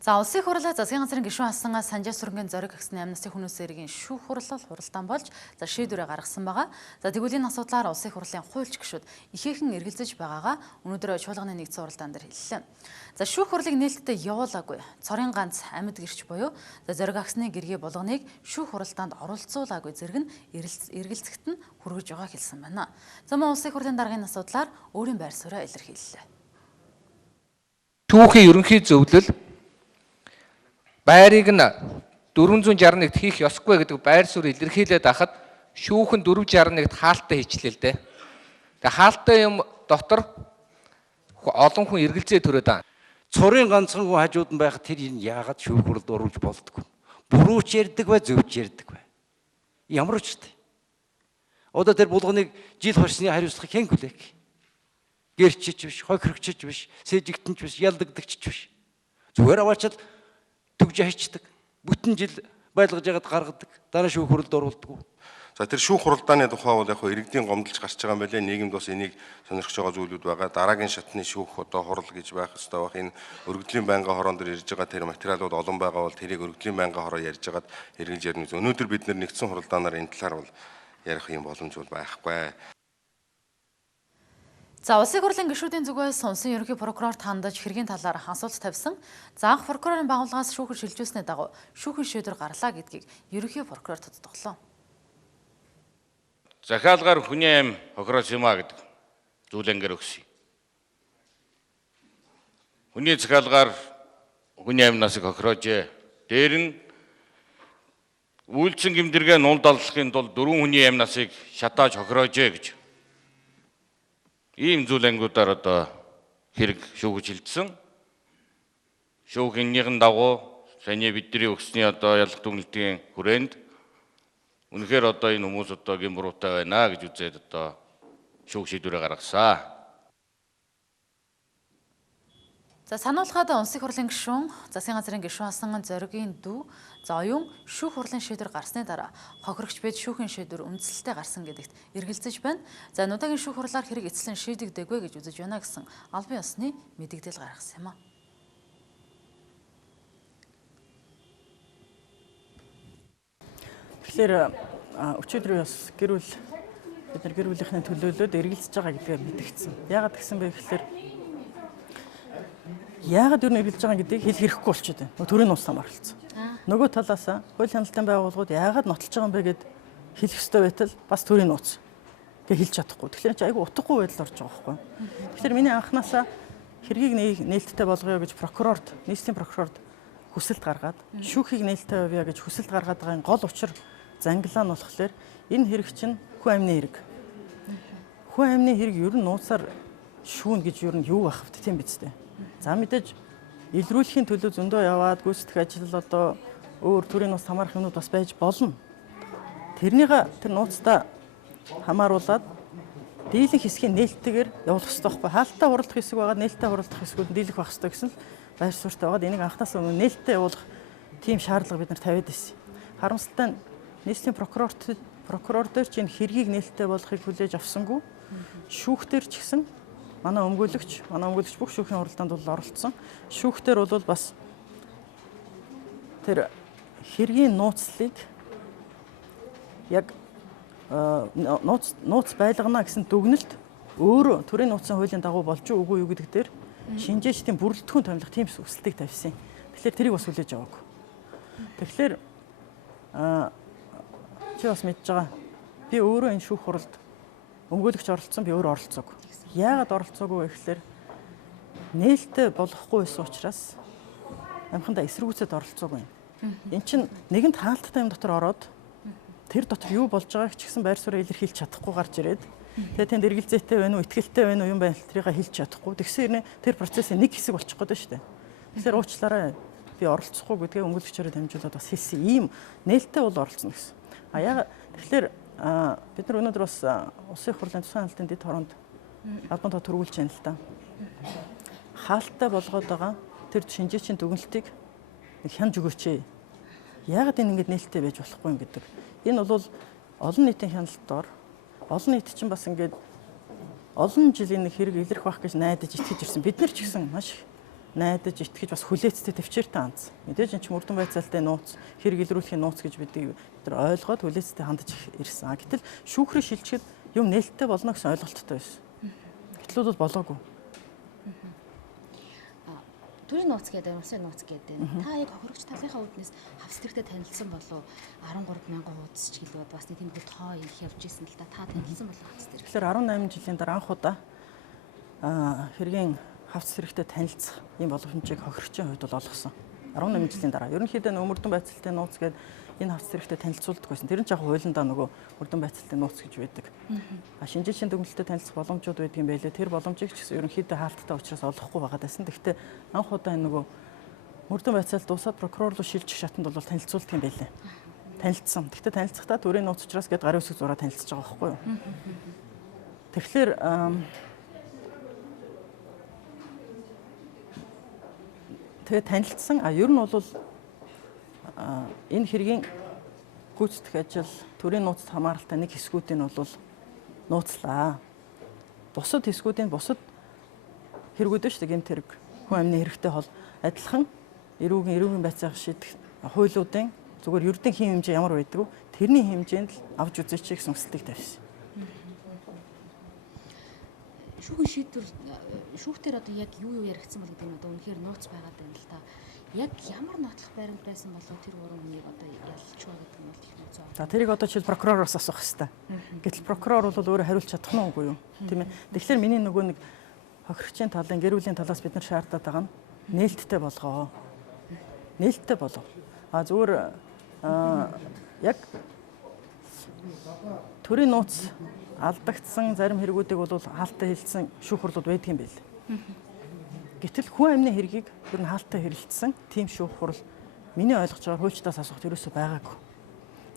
За улсын хурлаа засгийн газрын гишүүн асан Санжаа сүрэнгийн зориг агсны амнистын хүмүүсийн иргэн шүүх хуралдаан болж шийдвэрээ гаргасан байгаа. За тэгвэл энэ асуудлаар улсын хурлын хуульч гишүүд ихээхэн эргэлзэж байгаагаа өнөөдөр чуулганы нэгдсэн хуралдаан дээр хэллээ. За шүүх хурлыг нээлттэй явуулаагүй. Цорын ганц амьд гэрч буюу зориг агсны гэргээ болгоныг шүүх хуралдаанд оролцуулаагүй зэрэг нь эргэлзэхт нь хүргэж байгаа хэлсэн байна. За мөн улсын хурлын даргын асуудлаар өөрийн байр сууриа илэрхийллээ. Түүхийн ерөнхий зөвлөл байрыг нь 461-т хийх ёсгүй гэдэг байр суурь илэрхийлээд байхад шүүхэн 461-т хаалттай хийчлээ л дээ. Тэгээ хаалттай юм дотор олон хүн эргэлзээ төрөөд байгаа. Цорын ганцхан хүн хажууд нь байхад тэр энэ яагаад шүүх хурлд оруулж болдгоо. Бурууч ярьдаг бай, зөвч ярьдаг бай. Ямар ч тийм. Одоо тэр булганыг жил хорсны хариуцлага хэн хүлээх? Гэрчиж биш, хохирогчж биш, сэжигтэнч биш, ялдагдагч биш. Зүгээр аваачаад төгж хайчдаг. Бүтэн жил байлгаж ягаад гаргадаг. Дараа шүүх хурлд оруулдаг. За тэр шүүх хуралдааны тухай бол яг иргэдийн гомдолж гарч байгаа юм байлээ. Нийгэмд бас энийг сонирхож байгаа зүйлүүд байгаа. Дараагийн шатны шүүх одоо хурал гэж байх ёстой байх. Энэ өргөдлийн байнгын хороон дээр ирж байгаа тэр материалууд олон байгаа бол тэрийг өргөдлийн байнгын хороо ярьж хагаад эргэлж ярина. Өнөөдөр бид нар нэгдсэн хуралдаанаар энэ талаар бол ярих юм боломж бол байхгүй. За улсын хурлын гишүүдийн зүгээс сонсон ерөнхий прокурорт хандаж хэргийн талаар асуулт тавьсан. За анх прокурорын байгууллагаас шүүхэн шилжүүлснээр дагуу шүүхэн шийдвэр гарлаа гэдгийг ерөнхий прокурор тодтоглоо. Захиалгаар хүний аим хохироосймаа гэдэг зүйлэнгээр өгсөн. Хүний захиалгаар хүний аим насыг хохироожээ. Дээр нь үйлцэн гэмдэргээ нул даллахын тулд 4 хүний аим насыг шатааж хохироожээ гэж ийм зүйлэнгүүдээр одоо хэрэг шүүгэж хилцсэн. Шүүхийнхэн дагуу саяны бидний өгсөний одоо ялах дүгнэлтийн хүрээнд үнэхээр одоо энэ хүмүүс одоо гэмбуруутай байна гэж үзээд одоо шүүх шийдвэрээ гаргасан. За сануулхад улсын хурлын гишүүн, засгийн газрын гишүүн асан зоригийн дүү, за оюун шүүх хурлын шийдвэр гарсны дараа хохирогч бид шүүхийн шийдвэр үндсэлтэй гарсан гэдэгт эргэлзэж байна. За нудагийн шүүх хурлаар хэрэг эцэслэн шийдэгдэггүй гэж үзэж байна гэсэн албан ёсны мэдэгдэл гаргасан юм а. Тэгэхээр өчигдөр бас бид нар гэр бүлийнхний төлөөлөлд эргэлзэж байгаа гэдгээ мэдгдсэн. Яагаад гэсэн бэ гэхээр яагаад юу нэрлэж байгаа гэдгийг хэл хэрэггүй болчиход байна. Төрийн нууц самаар хэлсэн. Нөгөө талаас хууль хяналтын байгууллагууд яагаад нотолж байгаа юм бэ гэд хэлэх ёстой байтал бас төрийн нууц гэж хэлж чадахгүй. Тэгэхээр чи айгүй утгагүй байдал орж байгаа байхгүй. Тэгэхээр миний анханасаа хэргийг нээлттэй болгоё гэж нийслэлийн прокурорд хүсэлт гаргаад шүүхийг нээлттэй авъя гэж хүсэлт гаргаад байгаа гол учир зангилаа нь болохоор энэ хэрэг чинь хүн амны хэрэг. Хүн амны хэрэг ер нь нууцаар шүүн гэж ер нь юу байх вэ тийм биз дээ. За мэдээж илрүүлэхийн төлөө зөндөө яваад гүйцэтгэх ажил одоо өөр төрийн нууц хамаарах юмнууд бас байж болно. Тэр нууцтай хамааруулад дийлэнх хэсгийн нээлттэйгээр явуулах хэрэгтэй байхгүй. Хаалттай хуралдах хэсэг байгаа, нээлттэй хуралдах хэсгүүд дийлэх байх хэрэгтэй гэсэн байр суурьтай байгаад энийг анхнаас өмнө нээлттэй явуулах тийм шаардлага бид нар тавиад байсан. Харамсалтай нь нийслэлийн прокурор дээр чинь хэргийг нээлттэй болгохыг хүлээж авсангүй. Шүүхтэр ч гэсэн манай өмгөөлөгч бүх шүүхийн хуралдаанд бол оролцсон. Шүүхтэр бол бас тэр хэргийн нууцлыг яг нууц байлгана гэсэн дүгнэлт өөрөө төрийн нууцын хуулийн дагуу болж үгүй юу гэдэг дээр шинжээчдийн бүрэлдэхүүн томилох тийм хүсэлтийг тавьсан. Тэгэхээр тэрийг бас хүлээж аваагүй. Тэгэхээр чи бас мэдж байгаа. Би өөрөө энэ шүүх хуралд өмгөөлөгч оролцсон, би өөрөө оролцоогүй. Яагаад оролцоогүй вэ гэхээр нээлттэй болохгүй байсан учраас амхандаа эсэргүүцэд оролцоогүй. Энд чинь нэгэнт хаалттай юм дотор ороод тэр дотор юу болж байгааг ч гэсэн байр суурь илэрхийлж чадахгүй гарч ирээд тэгээ тэнд эргэлзээтэй байна уу, итгэлтэй байна уу юм байна тэрийг хэлж чадахгүй. Тэгсээр тэр процессын нэг хэсэг болчих гээд байна шүү дээ. Тэгэхээр уучлаарай би оролцохгүй гэдгээ өмгөөлөгчөөрөө дамжуулаад бас хэлсэн. Ийм нээлттэй бол оролцсон гэсэн. Тэгэхээр бид нар өнөөдөр бас улсын хурлын тусгай хяналтын дэд хороонд албан тоо төрүүлж байна л да. Хаалттай болгоод байгаа тэр шинжээчийн дүгнэлтийг хянж өгөөч. Яагаад энэ ингэж нээлттэй байж болохгүй юм гэдэг. Энэ бол олон нийтийн хяналтаар олон нийт чинь бас ингэж олон жилийн хэрэг илэрх байх гэж найдаж итгэж ирсэн. Бид нар ч гэсэн маш найдаж итгэж бас хүлээцтэй төвчээртэй хандсан. Мэдээж энэ ч мөрдөн байцаалтай нууц, хэрэг илрүүлэхийн нууц гэж бид тэр ойлгоод хүлээцтэй хандаж ирсэн. Гэтэл шүүхрээ шилжихэд юм нээлттэй болно гэсэн ойлголттой байсан. Гэтэл бол болоогүй. Төрийн нууц гэдэг, улсын нууц гэдэг. Та яг хохирогч талынхаа үүднээс хавц тэрэгтэй танилцсан болов 13,000 хуудас ч гэлбод бас тийм их тоо их явж исэн л да. Та танилцсан болов хавц тэрэг. Тэгэхээр 18 жилийн дараа анх удаа хэргийн хавц тэрэгтэй танилцах ийм боломжийг хохирогчийн хувьд бол олгосон. 18 жилийн дараа. Ерөнхийдөө мөрдөн байцаалтай нууц гэдэг энэ хавц тэрэгтэй танилцуулдаг байсан. Тэр нь яг хуулиндаа нөгөө мөрдөн байцаалтай нууц гэж байдаг. Шинжээчийн дүгнэлтэд танилцах боломжууд байдаг юм байлээ. Тэр боломжийг ч гэсэн ерөнхийдөө хаалттай учраас олохгүй байгаа байсан. Гэхдээ анх удаа энэ нөгөө мөрдөн байцаалт дуусаад прокурор руу шилжих шатанд бол танилцуулдаг юм байлээ. Танилцсан. Гэхдээ танилцахдаа төрийн нууц учраас гээд гарын үсэг зураа танилцж байгаа байхгүй юу? Тэгэхээр тэгээ танилцсан. Ер нь бол энэ хэргийн гүйцэтгэх ажил төрийн нууцад хамааралтай нэг хэсгүүдийг нь бол нууцлаа. Бусад хэсгүүдийн бусад хэрэгүүд шүү дээ. Гэмт хэрэг, хүн амны хэрэгтэй хол адилхан эрүүгийн байцаах шийдэх хуулиудын зүгээр ердийн хэм хэмжээ ямар байдаг вэ? Тэрний хэмжээнд л авч үзээч гэсэн хүсэлтийг тавьсан. Шүүхийн шийдвэр шүүхтэр одоо яг юу яригдсан бол гэдэг нь одоо үнэхээр нууц байгаад байна л та. Яг ямар нотлох баримт байсан болов тэр гурван хүнийг одоо ялч байгаа гэдэг нь бол их нууц. За тэрийг одоо чи прокуророос асуух хэрэгтэй. Гэтэл прокурор бол өөрөө хариулж чадах нь үгүй юу? Тийм ээ. Тэгэхээр миний нөгөө нэг хохирогчийн талын гэр бүлийн талаас бид нар шаардаад байгаа нь нээлттэй болгоо. Нээлттэй болов. Зүгээр яг төрийн нууц алдагдсан зарим хэрэгүүдийг бол хаалттай хэлсэн шүүх хурлууд байдаг юм байл. Гэтэл хүн амны хэргийг ер нь хаалттай хэрэлдсэн тийм шүүх хурал миний ойлгож байгаагаар хуульчдаас асуухт ерөөсөй байгаагүй.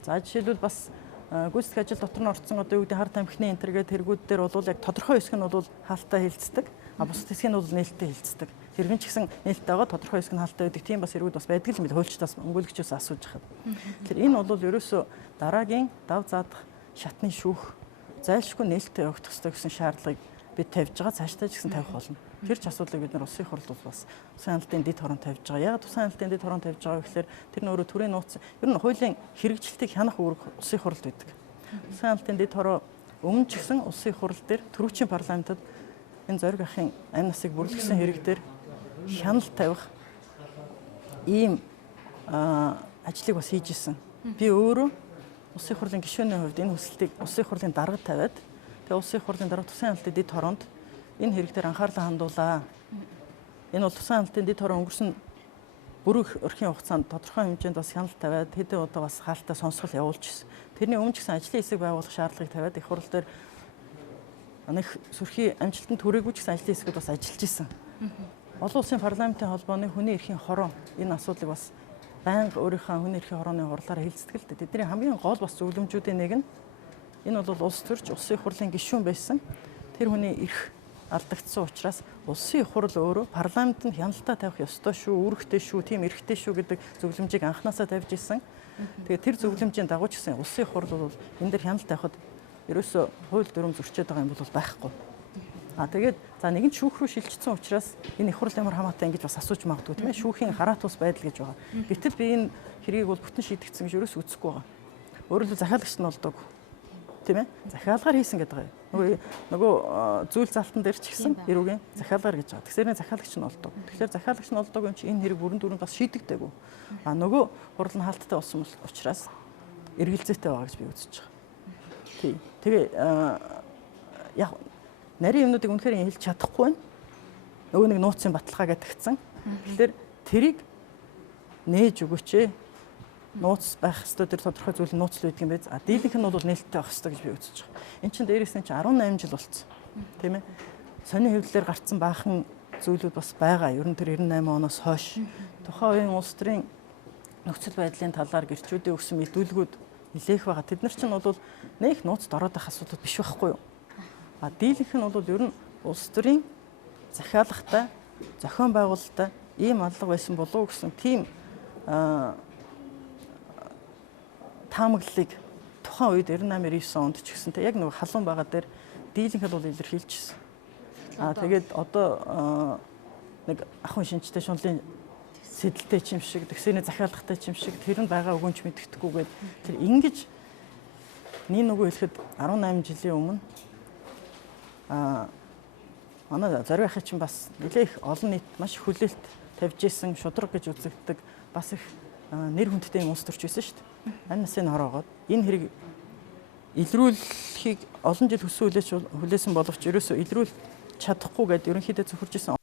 За жишээлбэл бас гүйцэтгэх ажил дотор нь орсон одоо юу гэдэг хар тамхины энтергээд хэрэгүүд дээр бол яг тодорхой хэсэг нь бол хаалттай хэлцдэг. Бусад хэсэг нь бол нээлттэй хэлцдэг. Тэрхэн ч гэсэн нээлттэй байгаа тодорхой хэсэг нь хаалттай байдаг. Тийм бас хэрэгүүд бас байдаг юм бил хуульчдаас өмгөөлөгчөөс асууж хахад. Тэгэхээр энэ бол ерөөсөй дараагийн дав заадах шатны шүүх зайлшгүй нээлттэй явагдах ёстой гэсэн шаардлагыг бид тавьж байгаа. Цаашдаа ч гэсэн тавих болно. Тэр ч асуудлыг бид нар улсын хурлд бас усан хяналтын дэд хорон тавьж байгаа. Яг усан хяналтын дэд хорон тавьж байгаа гэхээр тэр нь өөрөө төрийн нууц ер нь хуулийн хэрэгжилтийг хянах үүрэг улсын хурлд байдаг. Усан хяналтын дэд хороо өмнө ч гэсэн улсын хурл дээр төрөвчийн парламентод энэ зориг ахын амь насыг бүрлэгсэн хэрэг дээр хяналт тавих ийм ажлыг бас хийж исэн. Би өөрөө улсын хурлын гишүүний хувьд энэ хүсэлтийг улсын хурлын дарга тавиад тэгээ улсын хурлын дарга тусан хяналтын дэд хоронд энэ хэрэг дээр анхаарлаа хандуулаа. Энэ бол тусан хяналтын дэд хорон өнгөрсөн бүрэх өрхийн хугацаанд тодорхой хэмжээнд бас хяналт тавиад хэдэн удаа бас хаалттай сонсгол явуулчихсан. Тэрний өмнө ч гэсэн ажлын хэсэг байгуулах шаардлагыг тавиад их хурл дээр нэг сүрхий амжилтанд хүрээгүй ч гэсэн ажлын хэсгүүд бас ажиллаж исэн. Олон улсын парламентын холбооны хүний эрхийн хорон энэ асуудлыг бас байнга өөрийнхөө хүний эрхийн хорооны хурлаараа хэлцдэг л дээ. Тэдний хамгийн гол бас зөвлөмжүүдийн нэг нь энэ бол улс төрч улсын хурлын гишүүн байсан. Тэр хүний эрх алдагдсан учраас улсын хурл өөрөө парламентд хяналтаа тавих ёстой шүү, үүрэгтэй шүү, тийм эрхтэй шүү гэдэг зөвлөмжийг анханасаа тавьж исэн. Тэгээд тэр зөвлөмжийн дагуу ч гэсэн улсын хурл бол энэ дээр хяналт тавихад ерөөсөө хууль дүрм зөрчиж байгаа юм бол байхгүй. Тэгээд за нэг нь шүүх рүү шилжчихсэн учраас энэ их хурл ямар хамаатай ингэж бас асууж магадгүй тийм ээ. Шүүхийн хараатус байдал гэж байгаа. Гэтэл би энэ хэргийг бол бүтэн шийдэгдсэн гэж ерөөс үзэхгүй байгаа. Өөрөөр хэлбэл захиалагч нь болдог. Тийм ээ. Захиалгаар хийсэн гэдэг байгаа. Нөгөө зүйл залтан дээр ч гэсэн эрүүгийн захиалгаар гэж байгаа. Тэгэхээр захиалагч нь болдог. Тэгэхээр захиалагч нь болдог юм чи энэ хэрэг бүрэн дүрэнд бас шийдэгдээгүй. Нөгөө хурал нь хаалттай болсон учраас эргэлзээтэй байгаа гэж би үзэж байгаа. Тийм. Тэгээ яг нарийн юмнуудыг үнэхээр хэлж чадахгүй байна. Нөгөө нэг нууцын баталгаа гэдэгцэн. Тэгэхээр тэрийг нээж өгөөч ээ. Нууц байх хэвээр тэр тодорхой зүйл нууц л байдаг юм байна. Дийлэнх нь бол нээлттэй байх хэвээр гэж би үзэж байгаа. Энд чинь дээрээс нь 18 жил болсон. Тийм ээ. Сонин хэвлэлээр гарцсан баахан зүйлүүд бас байгаа. Ер нь тэр 98 оноос хойш тухайн үеийн улс төрийн нөхцөл байдлын талаар гэрчүүдийн өгсөн мэдүүлгүүд нэлээх байгаа. Тэд нар чинь бол нэг нууцд ороод байх асуудал биш байхгүй юу? Дийлэнх нь бол ер нь улс төрийн захиалагтай, зохион байгуулалттай ийм алга байсан болов уу гэсэн тийм таамаглалыг тухайн үед 98-99 онд ч гэсэнтэй яг нэг халуун байгаа дээр дийлэнх нь бол илэрхийлжсэн. Тэгээд одоо нэг ахын шинжтэй шунлын сэдэлтэй ч юм шиг, тэгсэрний захиалгатай ч юм шиг тэр нь байгаа өгөнч мэддэхгүйгээд тэр ингэж нэг нөгөө хэлэхэд 18 жилийн өмнө манай зориг ахын чинь бас нэлээх олон нийт маш их хүлээлт тавьж исэн шудраг гэж үзэгддэг бас их нэр хүндтэй юм улс төрч байсан шүү дээ. Ань насын хороогоод энэ хэрэг илрүүлэхийг олон жил хүлээсэн боловч ерөөсөө илрүүл чадахгүй гэдээ ерөнхийдөө зөвхөрж исэн